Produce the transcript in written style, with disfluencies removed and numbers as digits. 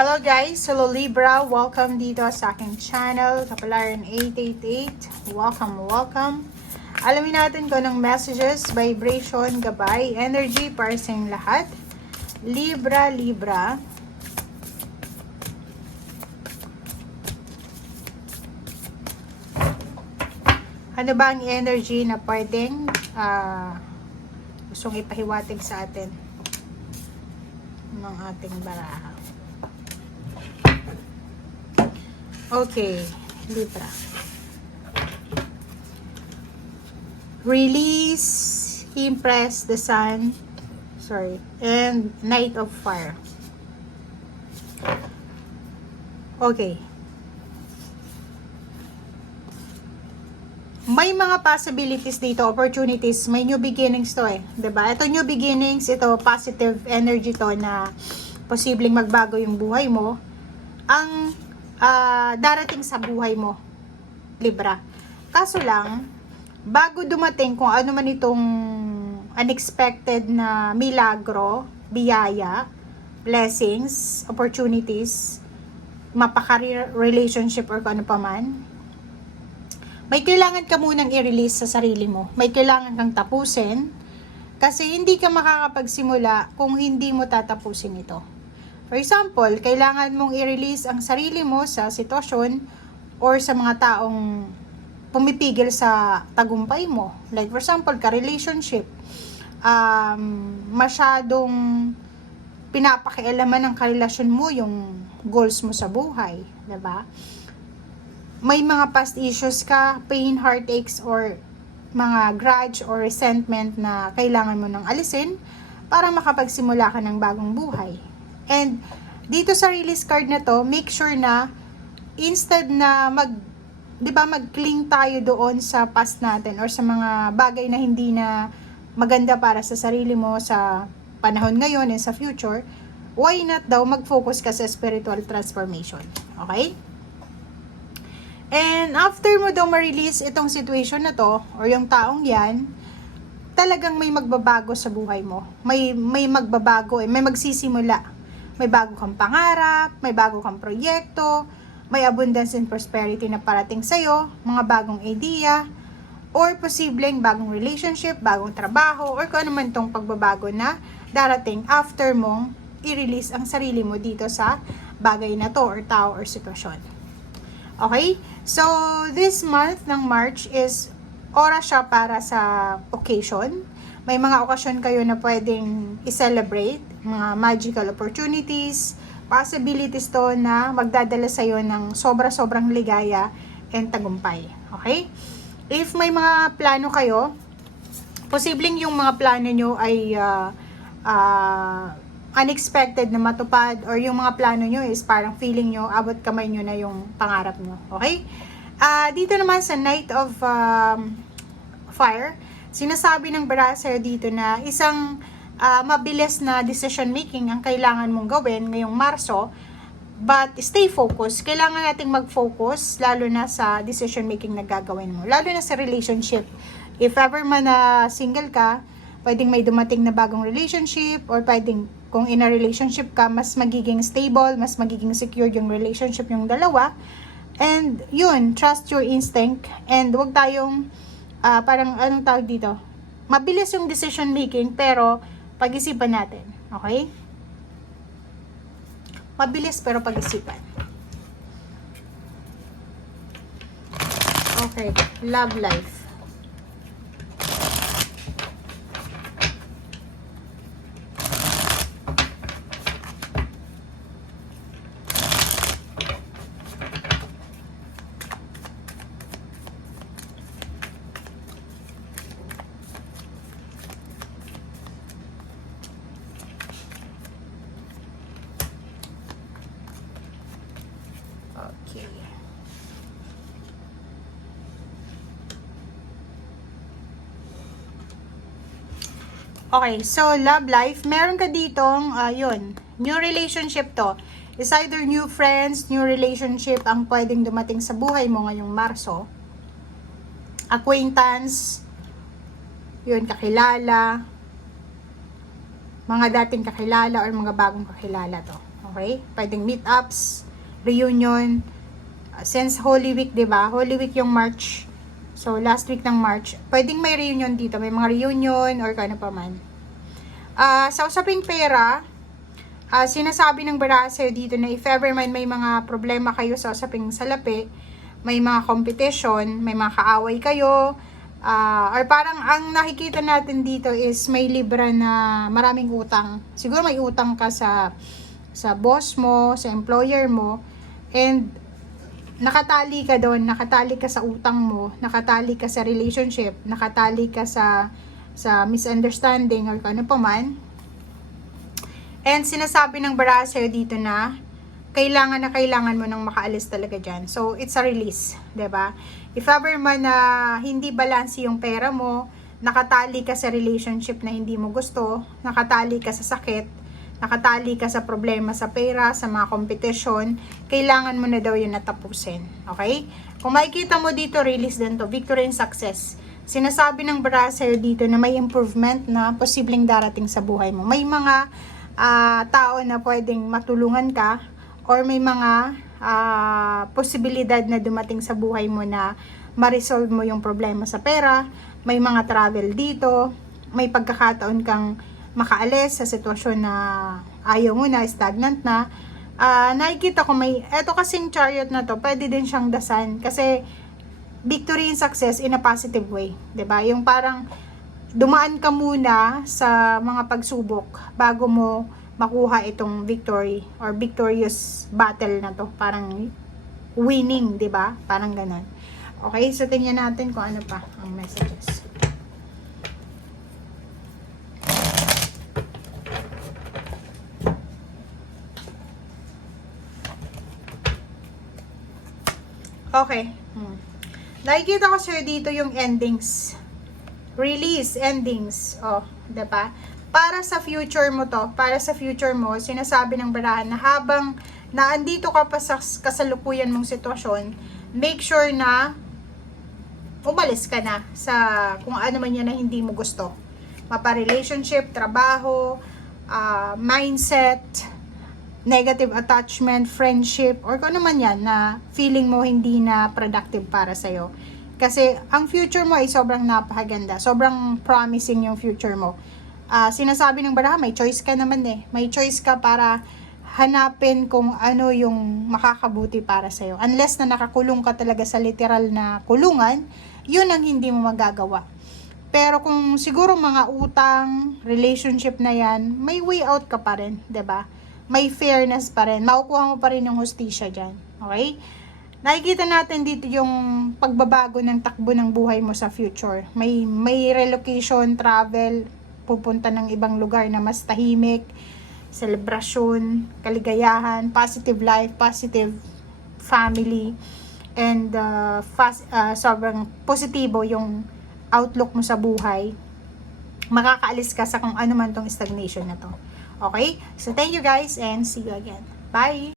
Hello guys, hello Libra, welcome dito sa aking channel, Kapalaran 888. Welcome. Alamin natin kung anong messages, vibration, gabay, energy para sa inyong lahat. Libra. Ano ba ang energy na pwedeng gustong ipahiwatig sa atin ng ating baraha? Okay, Libra. Release, Empress, the Sun, and Knight of Fire. Okay. May mga possibilities dito, opportunities, may new beginnings to diba? Ito new beginnings, ito positive energy to na posibleng magbago yung buhay mo. Ang darating sa buhay mo, Libra. Kaso lang, bago dumating kung ano man itong unexpected na milagro, biyaya, blessings, opportunities, mapa-career, relationship, or kung ano pa man, may kailangan ka munang i-release sa sarili mo. May kailangan kang tapusin kasi hindi ka makakapagsimula kung hindi mo tatapusin ito. For example, kailangan mong i-release ang sarili mo sa sitwasyon or sa mga taong pumipigil sa tagumpay mo. Like for example, ka-relationship. Masyadong pinapakialaman ng karelasyon mo yung goals mo sa buhay. Diba? May mga past issues ka, pain, heartaches, or mga grudge or resentment na kailangan mo nang alisin para makapagsimula ka ng bagong buhay. And dito sa release card na to, make sure na instead na mag-cling tayo doon sa past natin or sa mga bagay na hindi na maganda para sa sarili mo sa panahon ngayon and sa future, why not daw mag-focus ka sa spiritual transformation. Okay? And after mo daw ma-release itong situation na to or yung taong yan, talagang may magbabago sa buhay mo. May magbabago, may magsisimula. May bago kang pangarap, may bago kang proyekto, may abundance and prosperity na parating sa'yo, mga bagong idea, or posibleng bagong relationship, bagong trabaho, or kung ano man tong pagbabago na darating after mong i-release ang sarili mo dito sa bagay na to, or tao, or sitwasyon. Okay? So, this month ng March is oras siya para sa occasion. May mga okasyon kayo na pwedeng i-celebrate, mga magical opportunities, possibilities to na magdadala sa'yo ng sobra-sobrang ligaya and tagumpay. Okay? If may mga plano kayo, posibleng yung mga plano nyo ay unexpected na matupad, or yung mga plano nyo is parang feeling nyo, abot kamay nyo na yung pangarap nyo. Okay? Dito naman sa Knight of Fire, sinasabi ng baraha sa'yo dito na isang mabilis na decision making ang kailangan mong gawin ngayong Marso, but stay focused. Kailangan nating mag-focus lalo na sa decision making na gagawin mo, lalo na sa relationship. If ever man na single ka, pwedeng may dumating na bagong relationship, or pwedeng kung in a relationship ka, mas magiging stable, mas magiging secure yung relationship yung dalawa. And yun, trust your instinct, and wag tayong parang anong tawag dito, mabilis yung decision making pero pag-isipan natin. Okay? Mabilis pero pag-isipan. Okay, love life. Okay. Okay, so love life, meron ka ditong, yun, new relationship to. It's either new friends, new relationship ang pwedeng dumating sa buhay mo ngayong Marso. Acquaintance, yun, kakilala, mga dating kakilala or mga bagong kakilala to. Okay? Pwedeng meetups, reunion, since Holy Week, 'di ba? Holy Week yung March. So, last week ng March, pwedeng may reunion dito. May mga reunion or kano pa man. Sa usaping pera, sinasabi ng baraha sa'yo dito na if ever man may mga problema kayo sa usaping salapi, may mga competition, may mga kaaway kayo, or parang ang nakikita natin dito is may libra na maraming utang. Siguro may utang ka sa boss mo, sa employer mo, and nakatali ka doon, nakatali ka sa utang mo, nakatali ka sa relationship, nakatali ka sa misunderstanding or ano pa man. And sinasabi ng baraha sa'yo dito na kailangan mo nang makaalis talaga dyan. So, it's a release, 'di ba? If ever man na hindi balance yung pera mo, nakatali ka sa relationship na hindi mo gusto, nakatali ka sa sakit, nakatali ka sa problema sa pera, sa mga competition, kailangan mo na daw yun natapusin. Okay? Kung makikita mo dito, release din to. Victory and success. Sinasabi ng baraha sa'yo dito na may improvement na posibleng darating sa buhay mo. May mga tao na pwedeng matulungan ka or may mga posibilidad na dumating sa buhay mo na ma-resolve mo yung problema sa pera. May mga travel dito. May pagkakataon kang makaalis sa sitwasyon na ayaw mo na, stagnant na. Nakikita ko eto kasing chariot na to, pwede din siyang dasan kasi victory and success in a positive way, 'di ba? Yung parang dumaan ka muna sa mga pagsubok bago mo makuha itong victory or victorious battle na to, parang winning, 'di ba? Parang ganun. Okay, so tingnan natin kung ano pa ang messages. Okay. Nakikita ko sir dito yung endings. Release, endings. Oh, 'di ba? Para sa future mo to, para sa future mo, sinasabi ng barahan na habang naandito ka pa sa kasalukuyan mong sitwasyon, make sure na umalis ka na sa kung ano man yan na hindi mo gusto. Mapa-relationship, trabaho, mindset, negative attachment, friendship, or kung ano man yan na feeling mo hindi na productive para sa'yo. Kasi ang future mo ay sobrang napakaganda. Sobrang promising yung future mo. Sinasabi ng baraha, may choice ka naman eh. May choice ka para hanapin kung ano yung makakabuti para sa'yo. Unless na nakakulong ka talaga sa literal na kulungan, yun ang hindi mo magagawa. Pero kung siguro mga utang, relationship na yan, may way out ka pa rin, 'di ba? May fairness pa rin. Makukuha mo pa rin yung hustisya dyan. Okay? Nakikita natin dito yung pagbabago ng takbo ng buhay mo sa future. May relocation, travel, pupunta ng ibang lugar na mas tahimik, celebration, kaligayahan, positive life, positive family, and sobrang positibo yung outlook mo sa buhay. Makakaalis ka sa kung ano man tong stagnation na to. Okay? So, thank you guys and see you again. Bye!